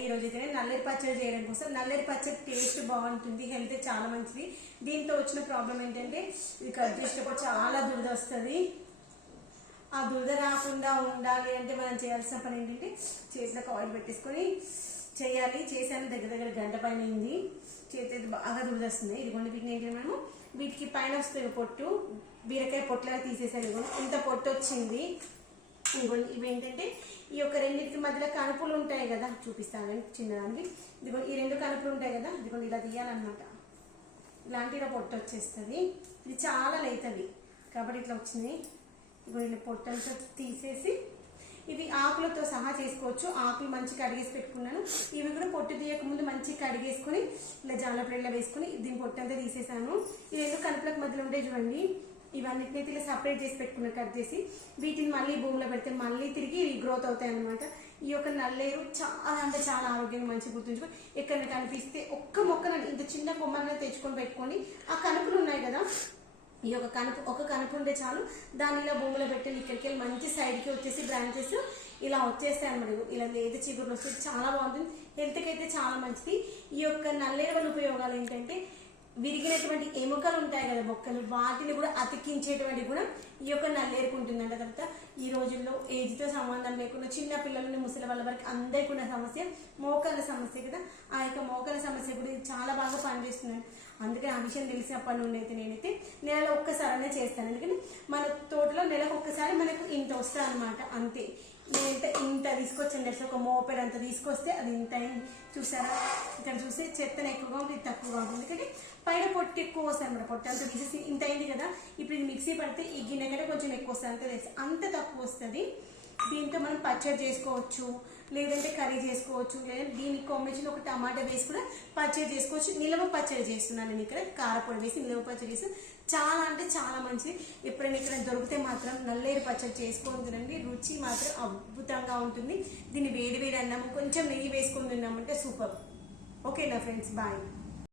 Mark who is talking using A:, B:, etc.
A: అండి ఈరోజు అయితే నల్లరి పచ్చడి చేయడం కోసం. నల్లరి పచ్చడి టేస్ట్ బాగుంటుంది హెల్త్ చాలా మంచిది. దీంతో వచ్చిన ప్రాబ్లం ఏంటంటే ఇది కట్ చేసేటప్పుడు చాలా దురద వస్తుంది. ఆ దురద రాకుండా ఉండాలి అంటే మనం చేయాల్సిన పని ఏంటంటే చేతిలోకి ఆయిల్ పెట్టేసుకొని చేయాలి. చేశాను దగ్గర దగ్గర గంట పైన అయింది. చేతి బాగా దురద వస్తుంది. ఇదిగోండి వీటిని ఏంటంటే మనము వీటికి పైన వస్తుంది పొట్టు. బీరకాయ పొట్టులాగా తీసేసాను ఇదిగోండి ఇంత పొట్టు వచ్చింది. ఇదిగోండి ఇవి ఏంటంటే ఈ యొక్క రెండింటికి మధ్యలో కనుపులు ఉంటాయి కదా చూపిస్తాను చిన్నదానికి. ఇదిగో ఈ రెండు కనుపులు ఉంటాయి కదా ఇదిగోండి ఇలా తీయాలన్నమాట. ఇలాంటి ఇలా పొట్టు వచ్చేస్తుంది. ఇది చాలా లేతవి కాబట్టి ఇట్లా వచ్చింది. ఇదిగో ఇలా పొట్టంతో తీసేసి ఇవి ఆకులతో సహా చేసుకోవచ్చు. ఆకులు మంచిగా కడిగేసి పెట్టుకున్నాను. ఇవి కూడా పొట్టు తీయక ముందు మంచిగా కడిగేసుకొని ఇలా జాలపల్లిలో వేసుకొని దీని పొట్టంతా తీసేసాను. ఈ రెండు కనుపులకు మధ్యలో ఉంటే చూడండి. ఇవన్నిటిని ఇలా సపరేట్ చేసి పెట్టుకున్నా కట్ చేసి వీటిని మళ్ళీ భూమిలో పెడితే మళ్ళీ తిరిగి గ్రోత్ అవుతాయి అనమాట ఈ యొక్క నల్లేరు చాలా అంటే చాలా ఆరోగ్యంగా మంచిగా గుర్తుంచుకో ఎక్కడ కనిపిస్తే ఒక్క మొక్కన ఇంత చిన్న కొమ్మని తెచ్చుకొని పెట్టుకొని ఆ కనుపులు ఉన్నాయి కదా. ఈ యొక్క కనుపు ఒక కనుపు ఉంటే చాలు. దానిలో భూమిలో పెట్టి ఇక్కడికి వెళ్ళి మంచి సైడ్కి వచ్చేసి బ్రాంచెస్ ఇలా వచ్చేస్తాయి అనమాట ఇలా లేత చిగురు వస్తే చాలా బాగుంటుంది. హెల్త్కి అయితే చాలా మంచిది. ఈ యొక్క నల్లేరు వల్ల ఉపయోగాలు ఏంటంటే విరిగినటువంటి ఎముకలు ఉంటాయి కదా బొక్కలు వాటిని కూడా అతికించేటువంటి కూడా ఈ యొక్క నల్లేరుకుంటుందంట తర్వాత ఈ రోజుల్లో ఏజ్తో సంబంధం లేకుండా చిన్న పిల్లలని ముసలి వాళ్ళ వరకు అందరికీ ఉన్న సమస్య మోకాల సమస్య కదా. ఆ యొక్క మోకాల సమస్య కూడా చాలా బాగా పనిచేస్తుందండి. అందుకే ఆ విషయం తెలిసినప్పటి నుండి అయితే నేనైతే నెలలో ఒక్కసారైనా చేస్తాను. ఎందుకంటే మన తోటలో నెలకు ఒక్కసారి మనకు ఇంత వస్తుంది అనమాట అంతే. నేనైతే ఇంత తీసుకొచ్చాను తెలుసు ఒక మోపెడ్ అంత తీసుకొస్తే అది ఇంత అయింది చూసారా ఇక్కడ చూస్తే చెత్తన ఎక్కువగా ఉంటుంది ఇది తక్కువగా ఉంటుంది ఎందుకంటే పైన పొట్టు ఎక్కువ వస్తుంది అనమాట పొట్టు అంతా తీసేసి ఇంత అయింది కదా ఇప్పుడు ఇది మిక్సీ పడితే ఈ గిన్నె కంటే కొంచెం ఎక్కువ వస్తుంది అంత తెలుసు అంత తక్కువ వస్తుంది దీంతో మనం పచ్చడి చేసుకోవచ్చు లేదంటే కర్రీ చేసుకోవచ్చు లేదంటే దీనికి కాంబినేషన్ ఒక టమాటా వేసి కూడా పచ్చడి చేసుకోవచ్చు. నిలవ పచ్చడి చేస్తున్నాను నేను ఇక్కడ. కారపొడి వేసి నిలవ పచ్చడి చేసి చాలా అంటే చాలా మంచిది. ఎప్పుడైనా ఇక్కడ దొరికితే మాత్రం నల్లేరు పచ్చడి చేసుకొని తినండి రుచి మాత్రం అద్భుతంగా ఉంటుంది. దీన్ని వేడి వేడి అన్నాము. కొంచెం నెయ్యి వేసుకొని తిన్నామంటే సూపర్. ఓకే నా ఫ్రెండ్స్? బాయ్.